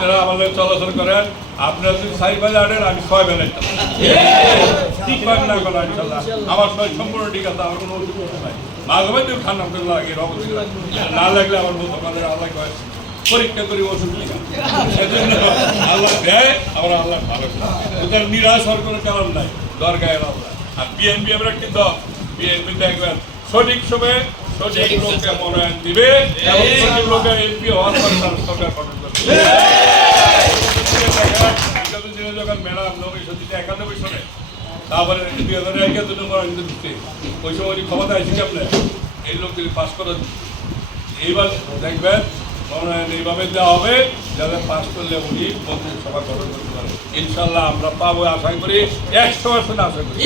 আপনারা আমাদের চলাচল করেন, আপনারা যদি সাই বাজে আনেন, আমি ছয় বেলা ঠিক পাবেন না করা আমার ছয় সম্পূর্ণ ঠিক আছে, আমার কোনো অসুবিধা নাই। মাঝে লাগে না লাগলে আমার মতো আমাদের আল্লাহ কয়, পরীক্ষা করি ওষুধ আল্লাহ দেয় আবার আল্লাহ ভালো। সুতরাং নিরাশ হওয়ার কোনো কারণ নাই দরকার আল্লাহ। আর বিএনপি আমরা কিন্তু বিএনপি দেখবেন সঠিক সময়ে সঠিক লোককে মনোনয়ন দিবে, এবং সঠিক লোকে এমপি হওয়ার সরকার গঠন করবে। যখন ম্যাডাম একানব্বই তারপরে দুই হাজার একে দুটো মনোনয়ন দিচ্ছে ওই সময় উনি ক্ষমতা আছে কেমনে? এই লোকগুলি পাস এইবার দেখবেন এইভাবে দেওয়া হবে, যাতে পাস করলে উনি মন্ত্রিসভা গঠন করতে ইনশাল্লাহ আমরা পাবো, আশা করি একশো পার্সেন্ট আশা করি।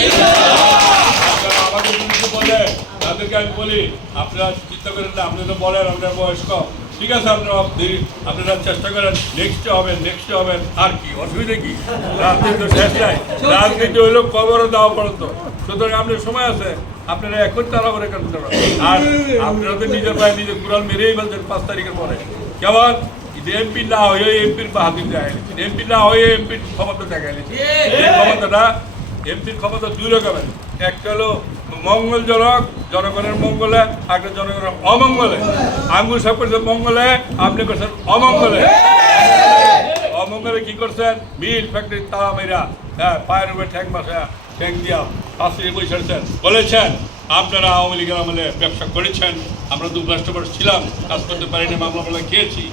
আপনারা আমাকে বলে তাদেরকে আমি বলি, আপনারা চিন্তা করেন না, আপনি তো বলেন আপনার বয়স কম ঠিক আছে আপনারা দেরি। আপনারা চেষ্টা করেন নেক্সটে হবেন নেক্সটে হবেন। আর কি অসুবিধা কি? রাজনীতি তো শেষ নাই। রাজনীতি হইল কবরও দেওয়া পর্যন্ত। সুতরাং আপনার সময় আছে আপনারা এখন তারা করে আর আপনারা তো নিজের ভাই নিজের কুড়াল মেরেই বলছেন পাঁচ তারিখের পরে। কেমন? এমপি না হয়ে এমপির বাহাদুর দেখা গেছে এমপি না হয়ে এমপির ক্ষমতা দেখা এই ক্ষমতাটা এমপির ক্ষমতা দুই রকমের। একটা হলো মঙ্গলজনক, জনগণের মঙ্গলে একটা জনগণের অমঙ্গলে। আঙ্গুর সব করছে মঙ্গলে, আপনি করছেন অমঙ্গলে। অমঙ্গলে কি করছেন? মিল ফ্যাক্টরি তালা মেরা হ্যাঁ পায়ের উপরে ঠ্যাং মাসা ঠ্যাং দিয়া পাশে বসেছেন বলেছেন, আপনারা আওয়ামী লীগের আমলে ব্যবসা করেছেন, আমরা দু রাষ্ট্রপতি ছিলাম, কাজ করতে পারিনি, মামলা মামলা খেয়েছি।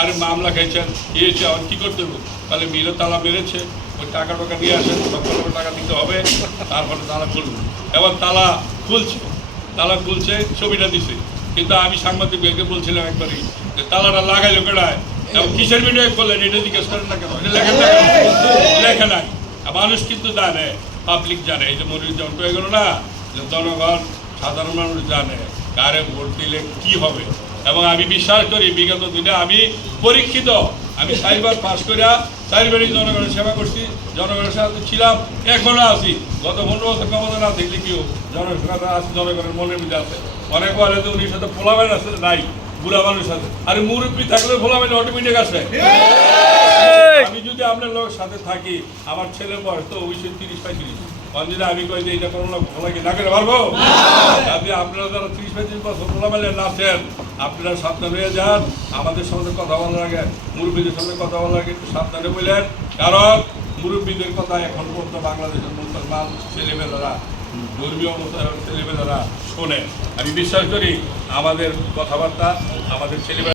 আর মামলা খেয়েছেন খেয়েছে আর কী করতে হবে? তাহলে মিলে তালা মেরেছে ওই টাকা টাকা নিয়ে আসেন লক্ষ লক্ষ টাকা দিতে হবে, তারপরে তালা খুলবে। এবার তালা খুলছে তালা খুলছে, ছবিটা দিছে। কিন্তু আমি সাংবাদিক সাংবাদিকদেরকে বলছিলাম একবারই যে তালাটা লাগাইলো কেডায়? এবং কিসের ভিডিও করলেন? এটা জিজ্ঞেস করেন না কেন? লেখেন না লেখে নাই। মানুষ কিন্তু জানে পাবলিক জানে। এই যে মরির যন্ত্র হয়ে গেল না, যে জনগণ, সাধারণ মানুষ জানে, কারে ভোট দিলে কি হবে। এবং আমি বিশ্বাস করি, বিগত দিনে আমি পরীক্ষিত। আমি সাইবার পাশ করিয়া চারবারই জনগণের সেবা করছি, জনগণের সাথে ছিলাম, এখনও আছি। গত পনেরো বছর ক্ষমতা না দেখলে কেউ জনগণের সাথে আছে, জনগণের মনের মধ্যে আছে। অনেকবার হয়তো তো উনির সাথে ফোলাবেন আছে, নাই বুড়া মানুষ আছে। আরে মুরব্বী থাকলে ফোলাবেন অটোমেটিক যদি আপনার লোক সাথে থাকি, আমার ছেলের বয়স তো অবশ্যই তিরিশ পঁয়ত্রিশ। অঞ্জনে আমি কই যে এটা কোনো লোক ভালো কি না করে পারব? আপনি, আপনারা যারা ত্রিশ পঁয়ত্রিশ বছর খোলা মেলে নাচেন আপনারা সাবধান হয়ে যান, আমাদের সঙ্গে কথা বলার আগে মুরব্বীদের সঙ্গে কথা বলার আগে একটু সাবধানে বললেন কারণ মুরব্বীদের কথা এখন পর্যন্ত বাংলাদেশের মুসলমান ছেলেমেয়েরা, ধর্মীয় অনুসারে ছেলেমেয়েরা শোনে। আমি বিশ্বাস করি, আমাদের কথাবার্তা, আমাদের ছেলেমেয়েরা